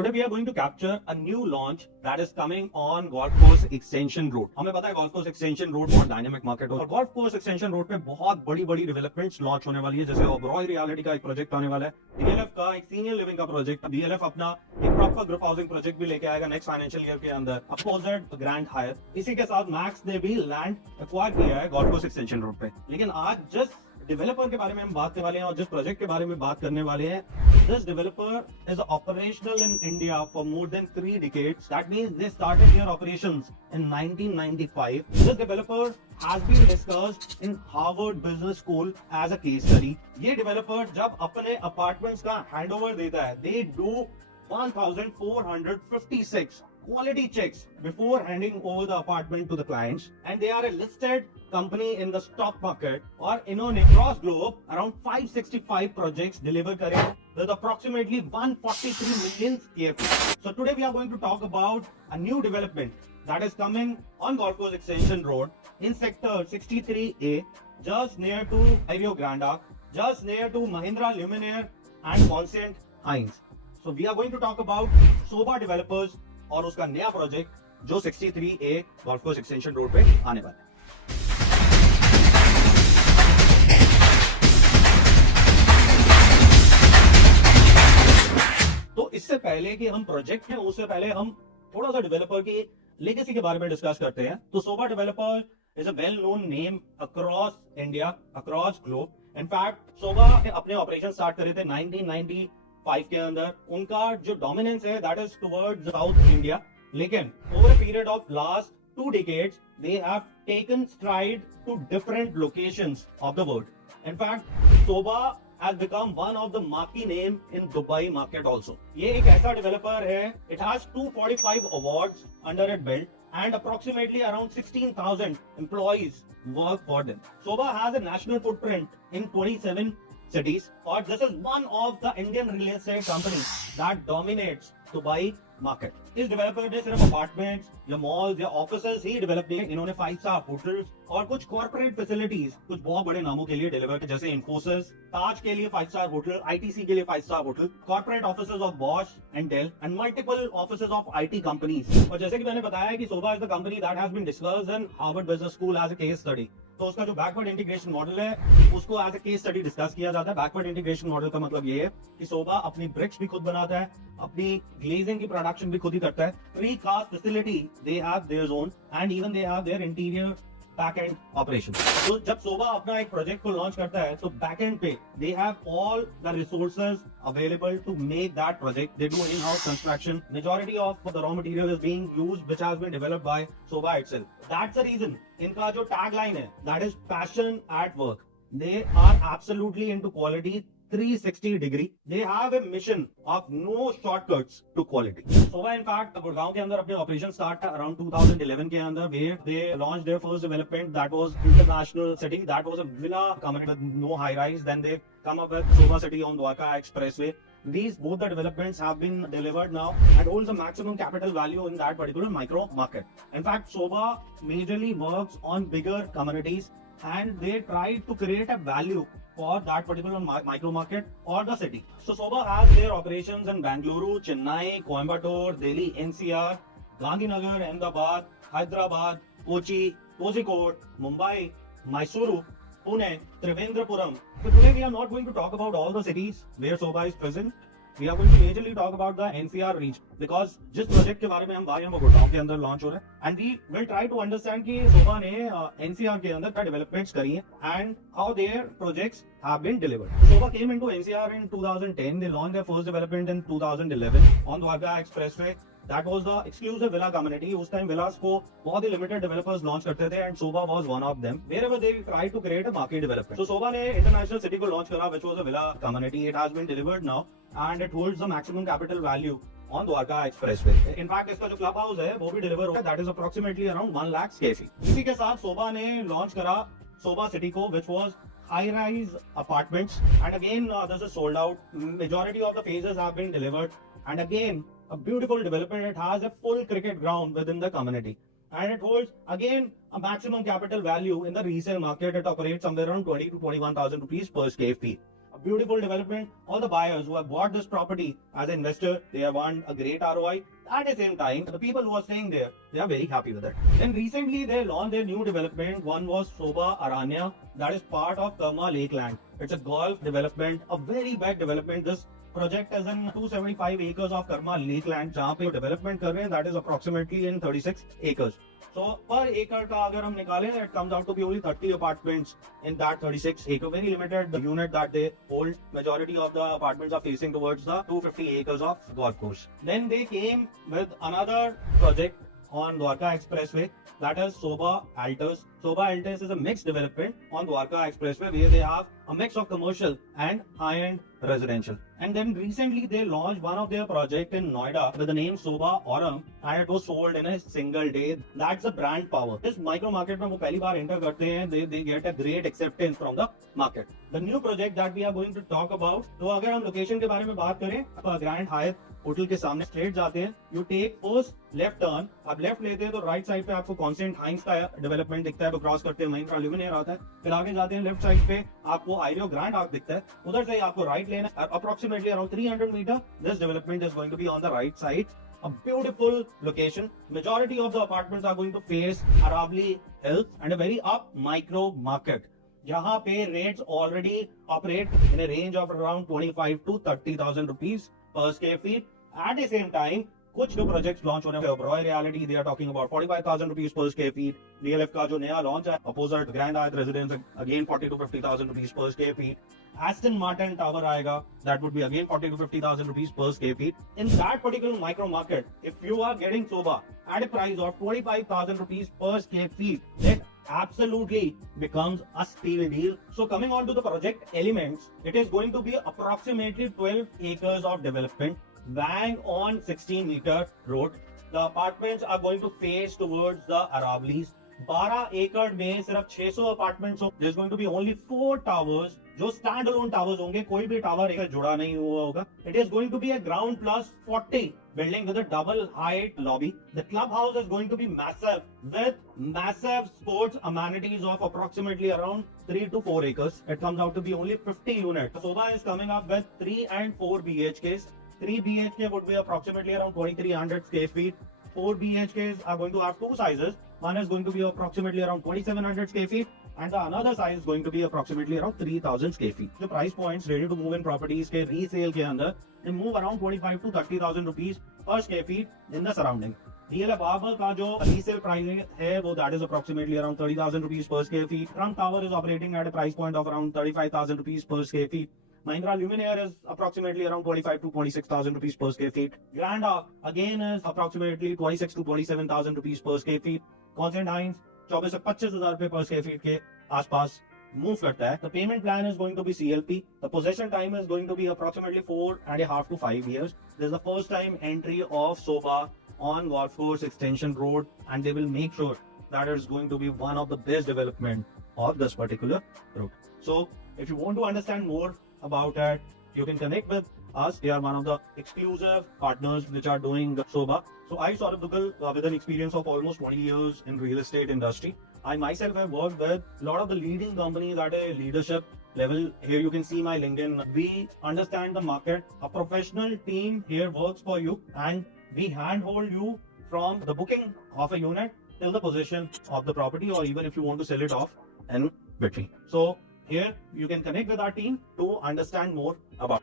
Today we are going to capture a new launch that is coming on Golf Course Extension Road. हमें पता है Golf Course Extension Road बहुत dynamic market है और Golf Course Extension Road पे बहुत बड़ी डेवलपमेंट्स लॉन्च होने वाली है, जैसे ओबरॉय रियलिटी का एक प्रोजेक्ट आने वाला है, DLF का एक सीनियर लिविंग का प्रोजेक्ट, DLF अपना एक प्रॉपर ग्रुप हाउसिंग प्रोजेक्ट भी लेके आएगा नेक्स्ट फाइनेंशियल ईयर के अंदर, अपोजिट ग्रैंड हायर। इसी के साथ मैक्स ने भी लैंड एक्वायर किया है गोल्फ कोर्स एक्सटेंशन रोड पे। लेकिन आज जिस डेवलपर के बारे में हम बात करने वाले हैं और जिस प्रोजेक्ट के बारे में बात करने वाले हैं, this developer is operational in India for more than 3 decades. That means they started their operations in 1995. This developer has been discussed in Harvard Business School as a case study. ये developer जब अपने apartments का handover देता है, they do 1,456 quality checks before handing over the apartment to the clients, and they are a listed company in the stock market और इन्होंने cross globe around 565 projects deliver करे with approximately 143 million square feet. So today we are going to talk about a new development that is coming on Golf Course Extension Road in sector 63A, just near to Rio Grande, just near to Mahindra Luminaire and Constant Hines. So we are going to talk about Sobha Developers और उसका नया project जो 63A golf course extension road पे आने वाला है। तो इससे पहले कि हम प्रोजेक्ट है, उससे पहले हम थोड़ा सा डेवलपर की लेगेसी के बारे में डिस्कस करते हैं। तो सोभा developer is a well known name across India, across globe. In fact सोभा ने अपने ऑपरेशन स्टार्ट करे थे 1995 के अंदर। उनका जो डोमिनेंस है that is towards South India, लेकिन over a period of last 2 decades they have taken stride to different locations of the world. In fact, Sobha has become one of the marquee name in Dubai market also. ये एक ऐसा developer है, it has 245 awards under its belt and approximately around 16,000 employees work for them. Sobha has a national footprint in 27 cities, or this is one of the Indian real estate companies that dominates Dubai market. इस developer ने सिर्फ apartments या malls या offices ही develop किए, इन्होंने 5-star hotels और कुछ corporate facilities कुछ बहुत बड़े नामों के लिए डिलीवर किए, जैसे इन्फोसिस, ताज के लिए 5-star होटल, आईटीसी के लिए 5-star hotel, corporate offices of Bosch and Dell and multiple offices of IT companies. और जैसे कि मैंने बताया कि Sobha is the company that has been discussed in Harvard Business School as a case study. तो उसका जो बैकवर्ड इंटीग्रेशन मॉडल है उसको as a case study discuss किया जाता है। बैकवर्ड इंटीग्रेशन मॉडल का मतलब ये है कि सोभा अपनी ब्रिक्स भी खुद बनाता है, अपनी ग्लेजिंग की प्रोडक्शन भी खुद ही करता है, precast facility they have their own and even they have their interior back end operation. तो जब सोभा अपना एक प्रोजेक्ट को लॉन्च करता है तो बैक एंड पे they have all the resources available to make that project. They do in house construction, majority of the raw material is being used which has been developed by Sobha itself. That's the reason इनका जो tag line है that is passion at work. They are absolutely into quality 360 degree. They have a mission of no shortcuts to quality. Sobha in fact Gurgaon के अंदर अपने operation start around 2011 के अंदर, where they launched their first development that was international city, that was a villa community with no high rise. Then they come up with Sobha City on Dwarka Expressway. These both the developments have been delivered now and holds a maximum capital value in that particular micro market. In fact, Sobha majorly works on bigger communities and they try to create a value for that particular micro market or the city. So Sobha has their operations in Bangalore, Chennai, Coimbatore, Delhi, NCR, Gandhinagar, Ahmedabad, Hyderabad, Kochi, Kozhikode, Mumbai, Mysuru, Pune, Trivandrum. So today we are not going to talk about all the cities where Sobha is present. We are going to majorly talk about the NCR region because जिस project के बारे में हम बात कर रहे हैं वो गुड़गांव के अंदर लॉन्च हो रहा है and we will try to understand कि सोभा ने NCR के अंदर क्या डेवलपमेंट्स करी हैं and how their projects have been delivered. Sobha came into NCR in 2010. They launched their first development in 2011 on Dwarka Expressway. That was the exclusive villa community. उस time villas को बहुत ही limited developers launch करते थे and Sobha was one of them. Wherever they tried to create a market development. So Sobha ने international city को launch करा which was a villa community. It has been delivered now and it holds the maximum capital value on Dwarka Expressway. In fact, इसका जो club house है वो भी deliver हो गया, that is approximately around 1 lakh square feet. इसी के साथ Sobha ने लॉन्च करा Sobha City को which was high-rise apartments and again this is sold out. Majority of the phases have been delivered and again a beautiful development. It has a full cricket ground within the community and it holds again a maximum capital value in the resale market. It operates somewhere around 20 to 21,000 rupees per square feet. beautiful development. All the buyers who have bought this property as an investor, they have won a great ROI. At the same time, the people who are staying there, they are very happy with it. Then recently they launched their new development. One was Sobha Aranya, that is part of Karma Lakeland. It's a golf development, a very big development. This project is in 275 acres of Karma Lakeland, जहाँ पे development कर रहे हैं, that is approximately in 36 acres. So per acre का अगर हम निकालें, it comes out to be only 30 apartments in that 36 acre, very limited unit that they hold. Majority of the apartments are facing towards the 250 acres of golf course. Then they came with another project on Dwarka Expressway, that is Sobha Altus. Sobha Altus is a mixed development on Dwarka Expressway where they have a mix of commercial and high-end residential. And then recently they launched one of their project in Noida with the name Sobha Aurum, and it was sold in a single day. That's the brand power. This micro market में वो पहली बार enter करते हैं, they get a great acceptance from the market. The new project that we are going to talk about, तो अगर हम location के बारे में बात करें, Grand Hyatt होटल के सामने स्ट्रेट जाते हैं, you take first left turn, आप लेफ्ट लेते हैं तो राइट साइड पे आपको कॉन्सेंट हाइंस का डेवलपमेंट दिखता है, तो क्रॉस करते हैं महिंद्रा ल्यूमिनेयर आता है, फिर आगे जाते हैं लेफ्ट साइड पे आपको आइरियो ग्रैंड आर्क दिखता है, उधर से आपको राइट लेना है, approximately around 300 metre this development is going to be on the right side. A beautiful location. Majority of the apartments are going to face Aravali Hills and a very up micro market. यहाँ पे rates already operate in a range of around 25 to 30,000 rupees per square feet. At the same time, कुछ जो projects launch होने वाले, royal reality they are talking about 45,000 rupees per square feet. DLF का जो नया launch है opposite Grand Hyatt residence, again 40 to 50,000 rupees per square feet. Aston Martin tower आएगा, that would be again 40 to 50,000 rupees per square feet. In that particular micro market, if you are getting Sobha at a price of 25,000 rupees per square feet, that absolutely becomes a steal deal. So coming on to the project elements, it is going to be approximately 12 acres of development, bang on 16-meter road. The apartments are going to face towards the Aravallis. 12 एकड़ में सिर्फ 600 apartments. There is going to be only 4 towers जो stand alone towers होंगे, कोई भी tower एक जुड़ा नहीं हुआ होगा. It is going to be a ground plus 40 building with a double height lobby. The clubhouse is going to be massive with massive sports amenities of approximately around 3 to 4 acres. It comes out to be only 50 units. Sobha is coming up with 3 and 4 BHKs. 3 BHK would be approximately around 2,300 square feet. 4 BHKs are going to have two sizes. One is going to be approximately around 2,700 square feet, and the another size is going to be approximately around 3,000 square feet. The price points ready to move in properties के resale के अंदर they move around 25 to 30,000 rupees per square feet in the surrounding. DLF Arbor का जो resale price है वो that is approximately around 30,000 rupees per square feet. Trump Tower is operating at a price point of around 35,000 rupees per square feet. Mahindra Luminaire is approximately around 25 to 26,000 rupees per square feet. Grand Arc again is approximately 26 to 27,000 rupees per square feet. Constant Hines 24 से 25,000 रुपए per square feet के आसपास move करता है. The payment plan is going to be CLP. The possession time is going to be approximately 4.5 to 5 years. This is the first time entry of Sobha on Golf Course Extension Road, and they will make sure that it is going to be one of the best development of this particular route. So if you want to understand more about it, you can connect with us. We are one of the exclusive partners which are doing Sobha. So I Saurabh Duggal with an experience of almost 20 years in real estate industry. I myself have worked with a lot of the leading companies at a leadership level. Here you can see my LinkedIn. We understand the market. A professional team here works for you, and we handhold you from the booking of a unit till the possession of the property, or even if you want to sell it off in between. So here you can connect with our team to understand more about